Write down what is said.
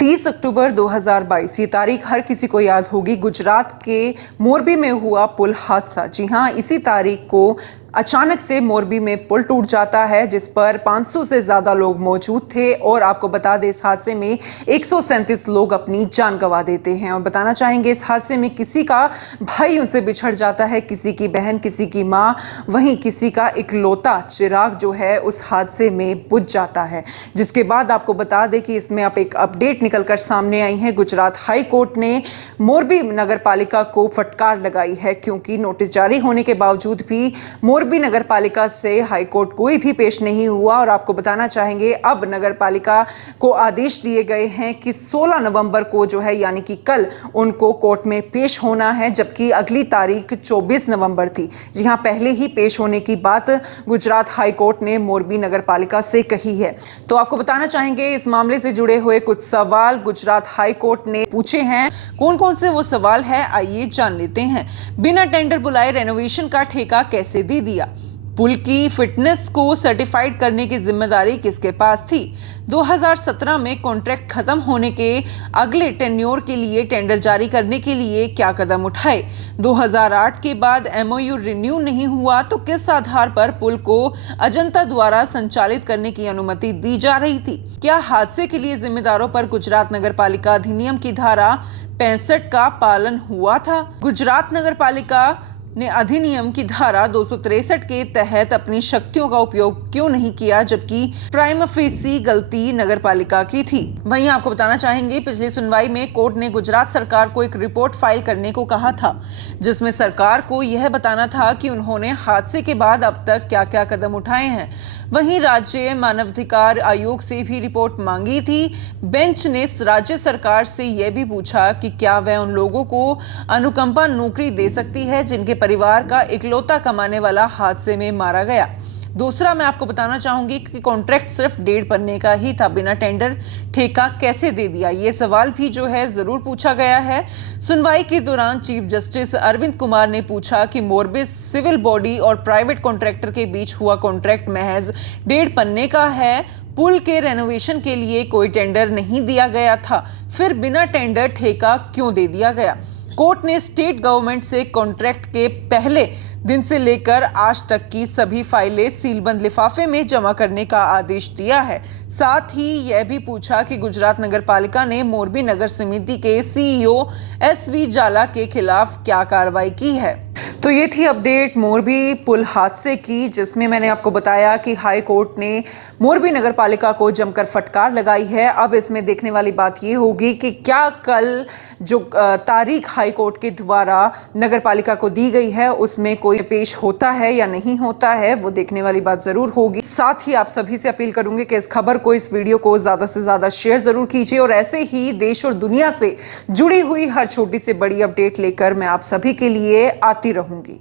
30 अक्टूबर 2022 ये तारीख हर किसी को याद होगी। गुजरात के मोरबी में हुआ पुल हादसा। जी हाँ, इसी तारीख को अचानक से मोरबी में पुल टूट जाता है जिस पर 500 से ज़्यादा लोग मौजूद थे और आपको बता दें इस हादसे में 137 लोग अपनी जान गंवा देते हैं। और बताना चाहेंगे इस हादसे में किसी का भाई उनसे बिछड़ जाता है, किसी की बहन, किसी की माँ, वहीं किसी का इकलौता चिराग जो है उस हादसे में बुझ जाता है। जिसके बाद आपको बता दें कि इसमें अब एक अपडेट निकलकर सामने आई है। गुजरात हाई कोर्ट ने मोरबी नगर पालिका को फटकार लगाई है क्योंकि नोटिस जारी होने के बावजूद भी मोरबी नगर पालिका से हाईकोर्ट कोई भी पेश नहीं हुआ। और आपको बताना चाहेंगे अब नगर पालिका को आदेश दिए गए हैं कि 16 नवंबर को जो है यानी कि कल उनको कोर्ट में पेश होना है, जबकि अगली तारीख 24 नवंबर थी। जी हां, पहले ही पेश होने की बात गुजरात हाईकोर्ट ने मोरबी नगर पालिका से कही है। तो आपको बताना चाहेंगे इस मामले से जुड़े हुए कुछ सवाल गुजरात हाईकोर्ट ने पूछे हैं। कौन कौन से वो सवाल है, आइए जान लेते हैं। बिना टेंडर बुलाए रेनोवेशन का ठेका कैसे दे दिया? पुल की फिटनेस को सर्टिफाइड करने की जिम्मेदारी किसके पास थी? 2017 में कॉन्ट्रैक्ट खत्म होने के अगले टेन्योर के लिए टेंडर जारी करने के लिए क्या कदम उठाए? 2008 के बाद एमओयू रिन्यू नहीं हुआ तो किस आधार पर पुल को अजंता द्वारा संचालित करने की अनुमति दी जा रही थी? क्या हादसे के लिए जिम्मेदारों पर गुजरात नगर पालिका अधिनियम की धारा 65 का पालन हुआ था? गुजरात नगर पालिका ने अधिनियम की धारा 263 के तहत अपनी शक्तियों का उपयोग क्यों नहीं किया, जबकि प्राइमा फेसी गलती नगर पालिका की थी? वहीं आपको बताना चाहेंगे पिछली सुनवाई में कोर्ट ने गुजरात सरकार को एक रिपोर्ट फाइल करने को कहा था जिसमें सरकार को यह बताना था कि उन्होंने हादसे के बाद अब तक क्या क्या कदम उठाए हैं। वहीं राज्य मानवाधिकार आयोग से भी रिपोर्ट मांगी थी। बेंच ने राज्य सरकार से यह भी पूछा कि क्या वह उन लोगों को अनुकंपा नौकरी दे सकती है जिनके परिवार का इकलौता कमाने वाला हादसे में मारा गया। दूसरा, मैं आपको बताना चाहूंगी कि कॉन्ट्रैक्ट सिर्फ 1.5 पन्ने का ही था, बिना टेंडर ठेका कैसे दे दिया? ये सवाल भी जो है जरूर पूछा गया है। सुनवाई के दौरान चीफ जस्टिस अरविंद कुमार ने पूछा कि मोरबी सिविल बॉडी और प्राइवेट कॉन्ट्रैक्टर के बीच हुआ कॉन्ट्रैक्ट महज 1.5 पन्ने का है, पुल के रेनोवेशन के लिए कोई टेंडर नहीं दिया गया था, फिर बिना टेंडर ठेका क्यों दे दिया गया? कोर्ट ने स्टेट गवर्नमेंट से कॉन्ट्रैक्ट के पहले दिन से लेकर आज तक की सभी फाइलें सीलबंद लिफाफे में जमा करने का आदेश दिया है। साथ ही यह भी पूछा कि गुजरात नगर पालिका ने मोरबी नगर समिति के सीईओ एसवी जाला के खिलाफ क्या कार्रवाई की है। तो ये थी अपडेट मोरबी पुल हादसे की, जिसमें मैंने आपको बताया कि हाई कोर्ट ने मोरबी नगर पालिका को जमकर फटकार लगाई है। अब इसमें देखने वाली बात ये होगी कि क्या कल जो तारीख हाई कोर्ट के द्वारा नगर पालिका को दी गई है उसमें कोई पेश होता है या नहीं होता है, वो देखने वाली बात जरूर होगी। साथ ही आप सभी से अपील करूंगी कि इस खबर को, इस वीडियो को ज्यादा से ज्यादा शेयर जरूर कीजिए और ऐसे ही देश और दुनिया से जुड़ी हुई हर छोटी से बड़ी अपडेट लेकर मैं आप सभी के लिए आती रहूंगी।